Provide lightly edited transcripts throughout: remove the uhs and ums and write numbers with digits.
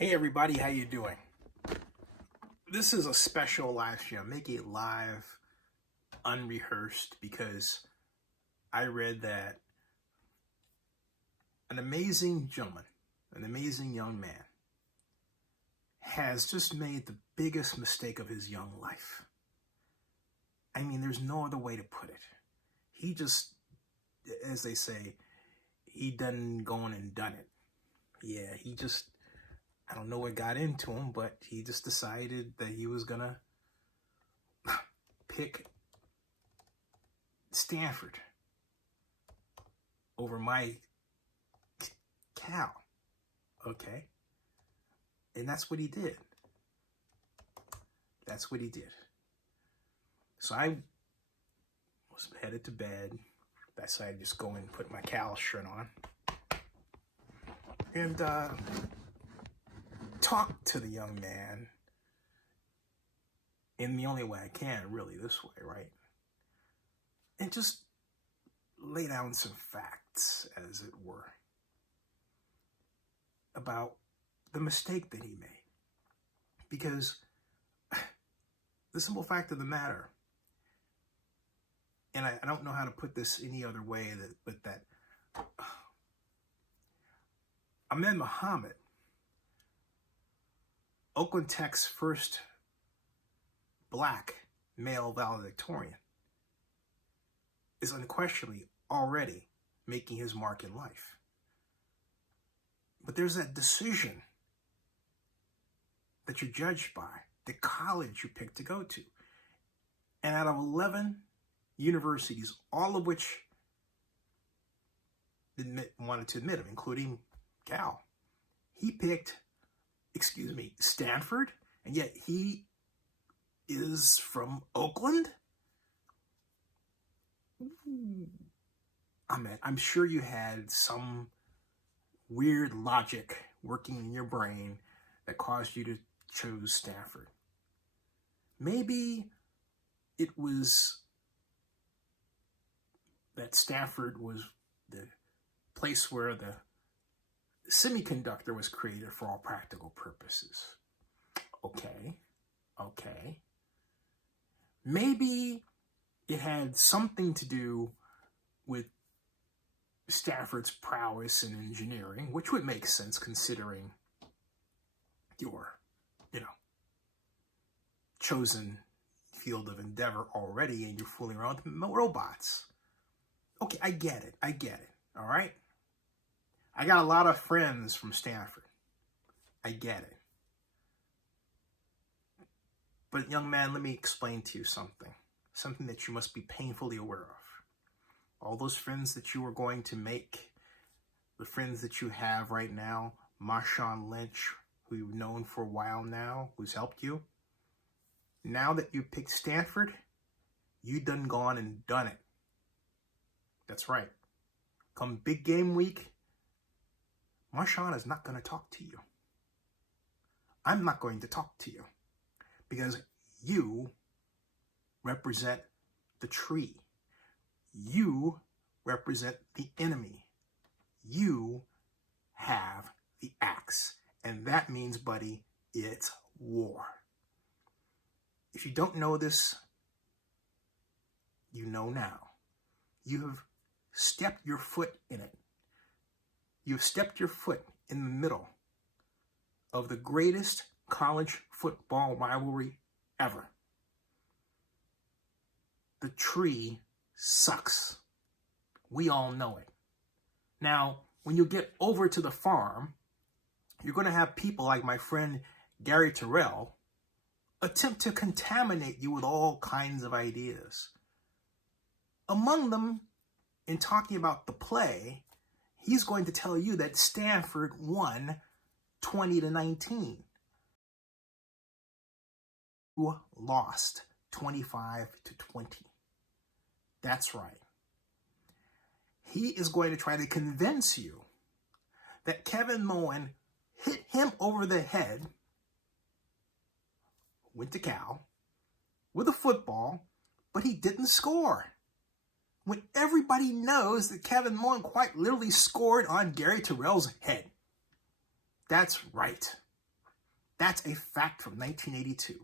Hey everybody, how you doing? This is a special live stream. Make it live, unrehearsed, because I read that an amazing gentleman, an amazing young man, has just made the biggest mistake of his young life. I mean, there's no other way to put it. He just, as they say, he done gone and done it. Yeah, he just, I don't know what got into him, but he just decided that he was gonna pick Stanford over my Cal. Okay? And that's what he did. That's what he did. So I was headed to bed. I decided to just go and put my Cal shirt on. And talk to the young man in the only way I can, really, this way, right? And just lay down some facts, as it were, about the mistake that he made. Because the simple fact of the matter, and I don't know how to put this any other way but that Ahmed Muhammad, Oakland Tech's first black male valedictorian, is unquestionably already making his mark in life. But there's that decision that you're judged by, the college you pick to go to. And out of 11 universities, all of which wanted to admit him, including Cal, he picked Stanford, and yet he is from Oakland? I'm sure you had some weird logic working in your brain that caused you to choose Stanford. Maybe it was that Stanford was the place where the semiconductor was created for all practical purposes. Okay. Maybe it had something to do with Stanford's prowess in engineering, which would make sense considering your, chosen field of endeavor already, and you're fooling around with robots. Okay, I get it, all right? I got a lot of friends from Stanford. I get it. But young man, let me explain to you something that you must be painfully aware of. All those friends that you are going to make, the friends that you have right now, Marshawn Lynch, who you've known for a while now, who's helped you, now that you picked Stanford, you done gone and done it. That's right. Come big game week, Marshawn is not going to talk to you. I'm not going to talk to you because you represent the tree. You represent the enemy. You have the axe. And that means, buddy, it's war. If you don't know this, you know now. You have stepped your foot in it. You've stepped your foot in the middle of the greatest college football rivalry ever. The tree sucks. We all know it. Now, when you get over to the farm, you're going to have people like my friend Gary Terrell attempt to contaminate you with all kinds of ideas. Among them, in talking about the play, he's going to tell you that Stanford won 20-19. You lost 25-20. That's right. He is going to try to convince you that Kevin Moen hit him over the head, went to Cal, with a football, but he didn't score. When everybody knows that Kevin Moen quite literally scored on Gary Terrell's head. That's right. That's a fact from 1982.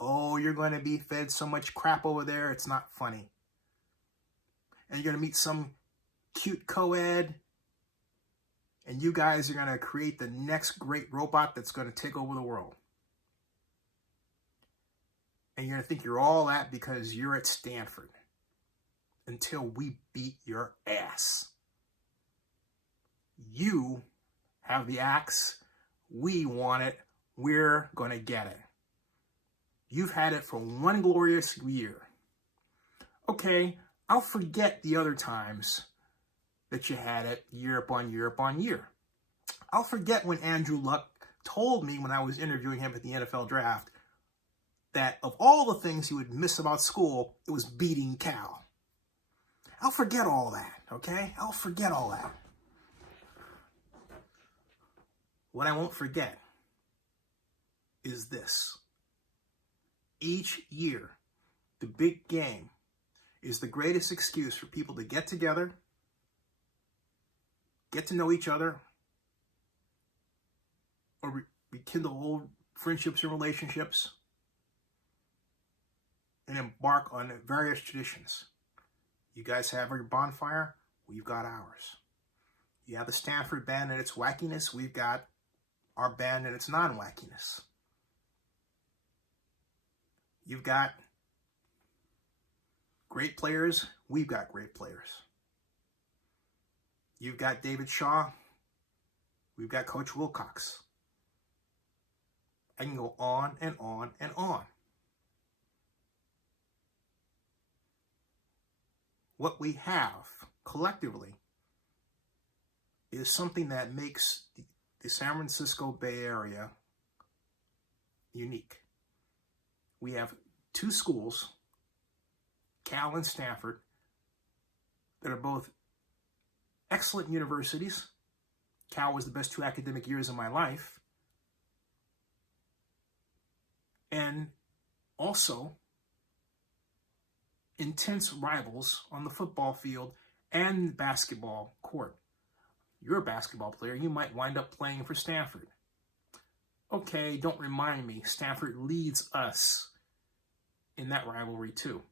Oh, you're going to be fed so much crap over there, it's not funny. And you're going to meet some cute co-ed, and you guys are going to create the next great robot that's going to take over the world. And you're going to think you're all that because you're at Stanford until we beat your ass. You have the axe. We want it. We're going to get it. You've had it for one glorious year. Okay, I'll forget the other times that you had it year upon year upon year. I'll forget when Andrew Luck told me when I was interviewing him at the NFL draft that of all the things he would miss about school, it was beating Cal. I'll forget all that, okay? I'll forget all that. What I won't forget is this. Each year, the big game is the greatest excuse for people to get together, get to know each other, or rekindle old friendships and relationships, and embark on various traditions. You guys have your bonfire, we've got ours. You have the Stanford band and its wackiness, we've got our band and its non-wackiness. You've got great players, we've got great players. You've got David Shaw, we've got Coach Wilcox. I can go on and on and on. What we have collectively is something that makes the San Francisco Bay Area unique. We have two schools, Cal and Stanford, that are both excellent universities. Cal was the best 2 academic years of my life. And also intense rivals on the football field and basketball court. You're a basketball player, you might wind up playing for Stanford. Okay, don't remind me, Stanford leads us in that rivalry too.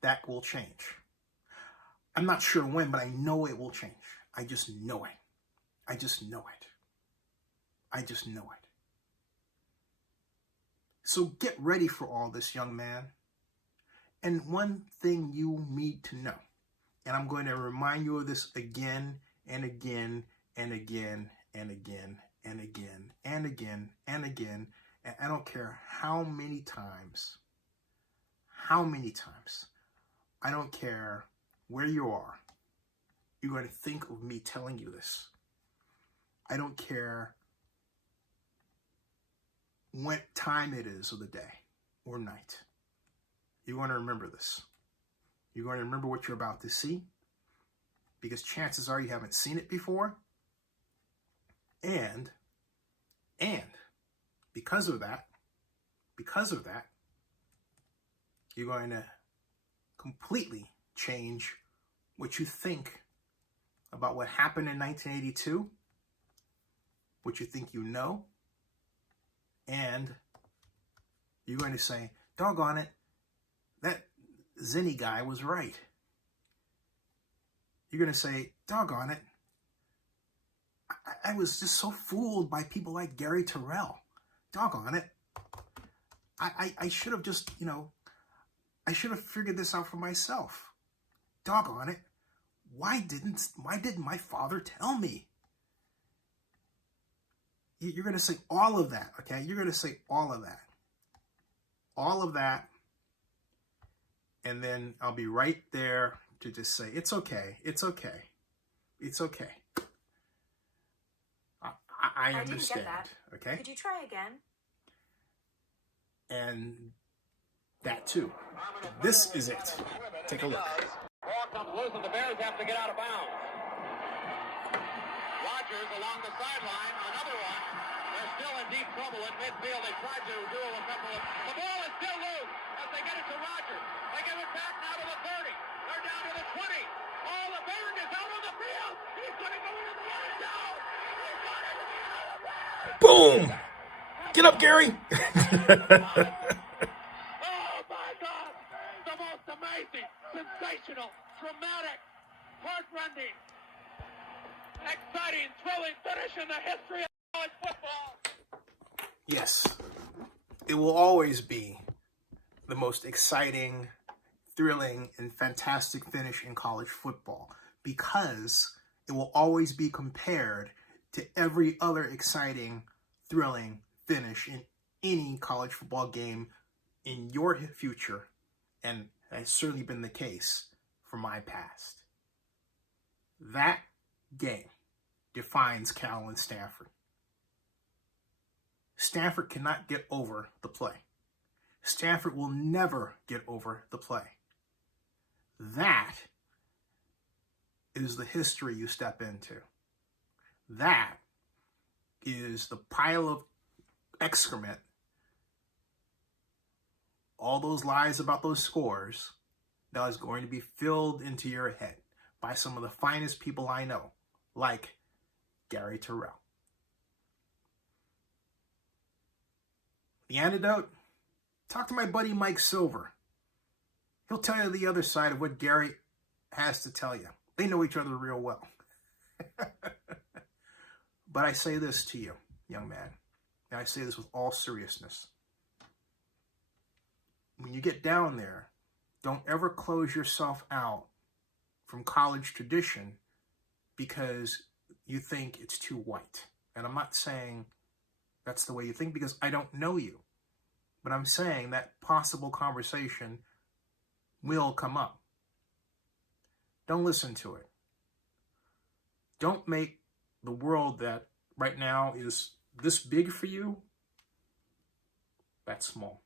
That will change. I'm not sure when, but I know it will change. I just know it. I just know it. I just know it. So get ready for all this, young man. And one thing you need to know, and I'm going to remind you of this again and again and again and again and again and again and again, and I don't care how many times, I don't care where you are, you're going to think of me telling you this. I don't care what time it is of the day or night. You're going to remember this. You're going to remember what you're about to see, because chances are you haven't seen it before. And because of that, you're going to completely change what you think about what happened in 1982, what you think you know, and you're going to say, doggone it, that Zinni guy was right. You're going to say, doggone it, I was just so fooled by people like Gary Terrell. Doggone it. I should have just, I should have figured this out for myself. Doggone it. Why didn't my father tell me? You're going to say all of that, okay? You're going to say all of that. All of that. And then I'll be right there to just say, it's okay. It's okay. It's okay. I understand. Didn't get that. Okay? Could you try again? And that too. This is it. Take a look. Ball comes loose and the Bears have to get out of bounds. Rodgers along the sideline, another one. They're still in deep trouble in midfield. They tried to do a couple of... The ball is still loose as they get it to Rodgers. They give it back now to the 30. They're down to the 20. Oh, the Bears is out on the field. He's going to go into the end zone. Boom! Get up, Gary! Oh my God! The most amazing, sensational, dramatic, heart-rending, exciting, thrilling finish in the history of college football. Yes, it will always be the most exciting, thrilling, and fantastic finish in college football because it will always be compared to every other exciting, thrilling finish in any college football game in your future, and that's certainly been the case for my past. That game defines Cal and Stanford. Stanford cannot get over the play. Stanford will never get over the play. That is the history you step into. That is the pile of excrement, all those lies about those scores, that is going to be filled into your head by some of the finest people I know, like Gary Terrell. The antidote? Talk to my buddy Mike Silver. He'll tell you the other side of what Gary has to tell you. They know each other real well. But I say this to you, young man, and I say this with all seriousness. When you get down there, don't ever close yourself out from college tradition because you think it's too white. And I'm not saying that's the way you think because I don't know you. But I'm saying that possible conversation will come up. Don't listen to it. Don't make the world that right now is this big for you that small.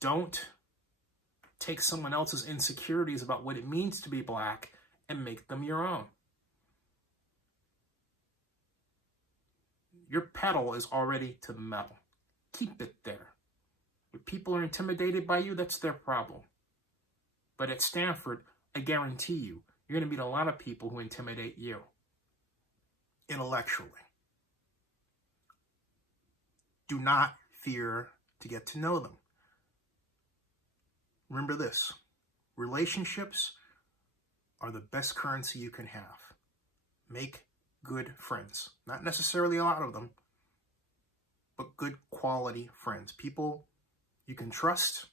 Don't take someone else's insecurities about what it means to be black and make them your own. Your pedal is already to the metal. Keep it there. If people are intimidated by you, that's their problem. But at Stanford, I guarantee you, you're going to meet a lot of people who intimidate you intellectually. Do not fear to get to know them. Remember this, relationships are the best currency you can have. Make good friends. Not necessarily a lot of them, but good quality friends. People you can trust.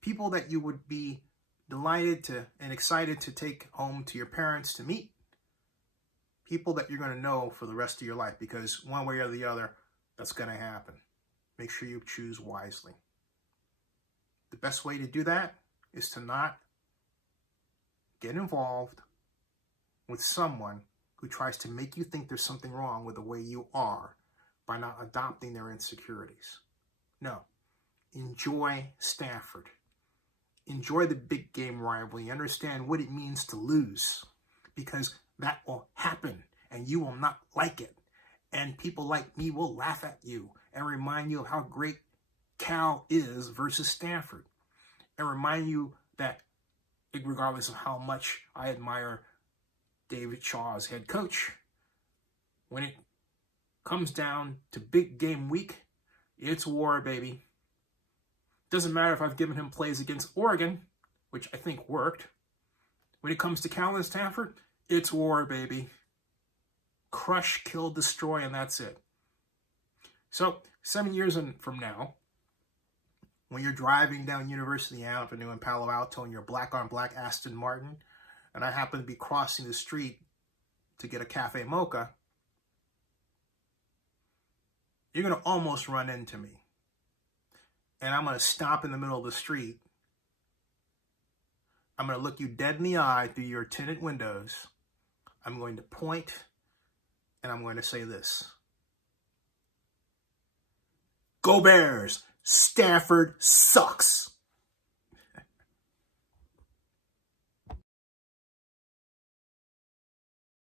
People that you would be delighted to and excited to take home to your parents to meet. People that you're going to know for the rest of your life because one way or the other, that's going to happen. Make sure you choose wisely. The best way to do that is to not get involved with someone who tries to make you think there's something wrong with the way you are by not adopting their insecurities. No. Enjoy Stanford. Enjoy the big game rivalry. Understand what it means to lose because that will happen and you will not like it. And people like me will laugh at you and remind you of how great Cal is versus Stanford. And remind you that regardless of how much I admire David Shaw's head coach, when it comes down to big game week, it's war, baby. Doesn't matter if I've given him plays against Oregon, which I think worked. When it comes to Cal and Stanford, it's war, baby. Crush, kill, destroy, and that's it. So 7 years from now, when you're driving down University Avenue in Palo Alto and you're black on black Aston Martin, and I happen to be crossing the street to get a cafe mocha, you're going to almost run into me. And I'm going to stop in the middle of the street. I'm going to look you dead in the eye through your tinted windows. I'm going to point, and I'm going to say this. Go Bears! Stanford sucks!